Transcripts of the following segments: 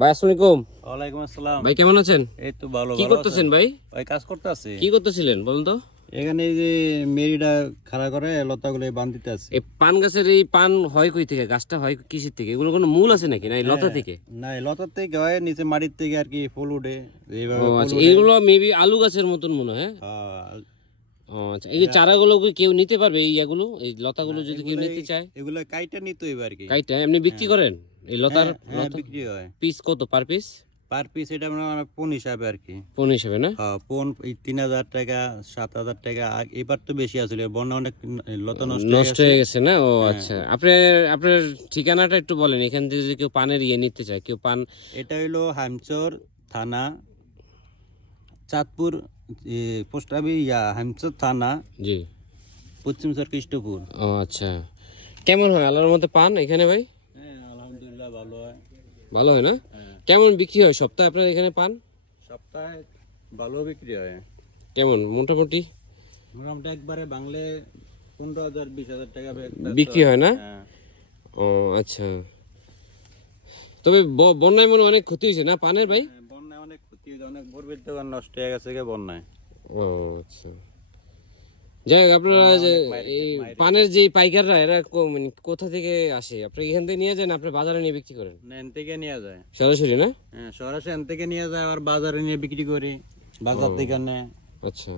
ভাই আসসালামু আলাইকুম। ওয়ালাইকুম আসসালাম। ভাই কেমন আছেন? এই তো ভালো। কি করতেছেন ভাই? ভাই কাজ করতেছি। কি করতেছিলেন বলুন তো? এখানে এই যে মেরিটা খাড়া করে লতাগুলো বাঁধতে আছে। এই পান গাছের এই পান হয় কই থেকে? গাছটা হয় কিসের থেকে? এগুলো কোনো মূল আছে নাকি না এই লতা থেকে? না, এই লতার থেকে হয়, নিচে মাটির থেকে আর কি ফুল উঠে এইভাবে। ও আচ্ছা, এইগুলো মেবি আলু গাছের মতন মনে হয়। ও আচ্ছা, এই যে চারাগুলো কি কেউ নিতে পারবে? এই এগুলো এই লতাগুলো যদি কেউ নিতে চায় এগুলো কাইটা নিতে হইবে আর কি। কাইটা এমনি বিক্রি করেন? এই লতার বিক্রি হয়। পিস কত পার পিস? পার পিস এটা মানে পন হিসাবে আর কি। পন হিসাবে না? হ্যাঁ, পন 3000 টাকা 7000 টাকা। এবার তো বেশি আসলে, বন্যা অনেক লতা নষ্ট হয়ে গেছে না? ও আচ্ছা, আপনার ঠিকানাটা একটু বলেন, এখান থেকে যদি কেউ পানের নিতে চায়, কেউ পান। এটা হইলো হামচর থানা, চাঁদপুর পোস্ট অফিস, হামচর থানা, জি, পশ্চিম সর কৃষ্ণপুর। ও আচ্ছা, কেমন হয় আল্লাহর মধ্যে পান এখানে ভাই? হ্যাঁ, আলহামদুলিল্লাহ ভালো হয়। ভালো হয় না? কেমন বিক্রি হয় সপ্তাহে আপনার এখানে পান? সপ্তাহে ভালো বিক্রি হয়। কেমন মোটামুটি? মোটামুটি একবারে বাংলে 15,000 20,000 টাকা বিক্রি হয় না? ও আচ্ছা, তবে বন্যায় মনে অনেক ক্ষতি হয়েছে না পানের ভাই? বন্যায় অনেক ক্ষতি হয়েছে, অনেক বরবের দোকান নষ্ট হয়ে গেছে বন্যায়। ও আচ্ছা, যাই হোক, আপনারা যে এই পানের যে পাইকাররা এরা মানে কোথা থেকে আসে? আপনি এখান থেকে নিয়ে যান, আপনি বাজারে নিয়ে বিক্রি করেন? না, এন থেকে নিয়ে যায় সরাসরি না? হ্যাঁ, সরাসরি এন থেকে নিয়ে যায়, আর বাজারে নিয়ে বিক্রি করি, বাজার থেকে নেয়। আচ্ছা,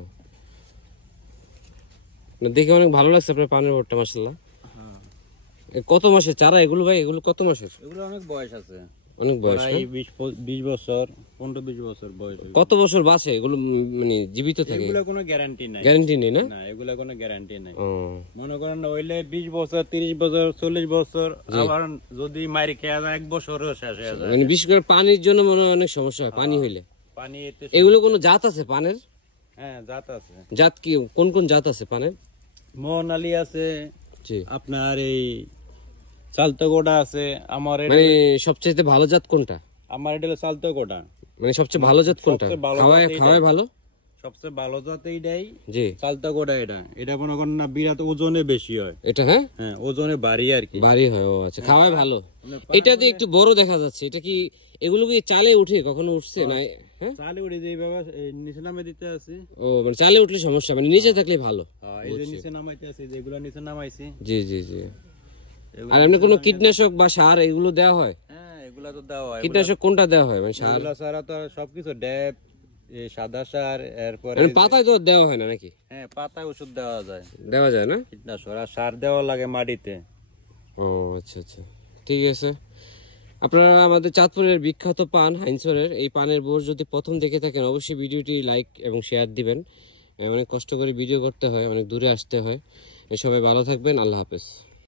দেখে অনেক ভালো লাগছে আপনার পানের বোর্ডটা, মাশাআল্লাহ। কত মাসের চারা এগুলো ভাই? এগুলো কত মাসের? এগুলো অনেক বয়স আছে, অনেক বয়স, 20 বছর 15-20 বছর বয়স। কত বছর বাঁচে এগুলো মানে জীবিত থাকে? এগুলো কোনো গ্যারান্টি নাই। গ্যারান্টি নেই না? না, এগুলো কোনো গ্যারান্টি নাই। মনে করেন না হইলে 20 বছর 30 বছর 40 বছর, আবার যদি মারি খেয়ে যায় 1 বছরও শেষ হয়ে যায়। মানে বিশেষ করে পানির জন্য মনে হয় অনেক সমস্যা হয়, পানি হইলে। পানি এগুলো কোনো জাত আছে পানের? হ্যাঁ, জাত আছে। জাত কি, কোন কোন জাত আছে পানের? মোহনালি আছে, জি, আপনার এই চালতোগোডা আছে। আমার মানে সবচেয়ে ভালো জাত কোনটা? আমার এটা হলো চালতোগোডা। মানে সবচেয়ে ভালো জাত কোনটা? খাওয়ায় ভালো? সবচেয়ে ভালো জাত এইটাই, জি, চালতোগোডা। এটা মনে করেন না বিরাট ওজনে বেশি হয় এটা। হ্যাঁ, ওজনে ভারী আর কি, ভারী হয়। ও আচ্ছা, খাওয়ায় ভালো। এটা দিয়ে একটু বড় দেখা যাচ্ছে, এটা কি এগুলো কি চালে উঠে? কখনো উঠছে না? হ্যাঁ, চালে উঠে যেভাবে নিচে নামে দিতে আছে। ও মানে চালে উঠলে সমস্যা, মানে নিচে থাকলে ভালো। এই যে নিচে নামাইতে আছে, যেগুলো নিচে নামাইছি। জি জি জি। আর এমনি কোনো কীটনাশক বা সার এগুলো দেওয়া হয়? হ্যাঁ, এগুলা তো দেওয়া হয়। কীটনাশক কোনটা দেওয়া হয়? মানে সার ছাড়া তো সবকিছু ড্যাপ, সাদা সার, এরপরে পাতায় তো দেওয়া হয় না নাকি? হ্যাঁ, পাতায় ওষুধ দেওয়া যায়। দেওয়া যায় না কীটনাশক, আর সার দেওয়া লাগে মাটিতে। ও আচ্ছা আচ্ছা, ঠিক আছে। আপনারা আমাদের চাঁদপুরের বিখ্যাত পান হাইনসরের এই পানের বোর্ড যদি প্রথম দেখে থাকেন, অবশ্যই ভিডিওটি লাইক এবং শেয়ার দিবেন। অনেক কষ্ট করে ভিডিও করতে হয়, অনেক দূরে আসতে হয়। সবাই ভালো থাকবেন, আল্লাহ হাফেজ।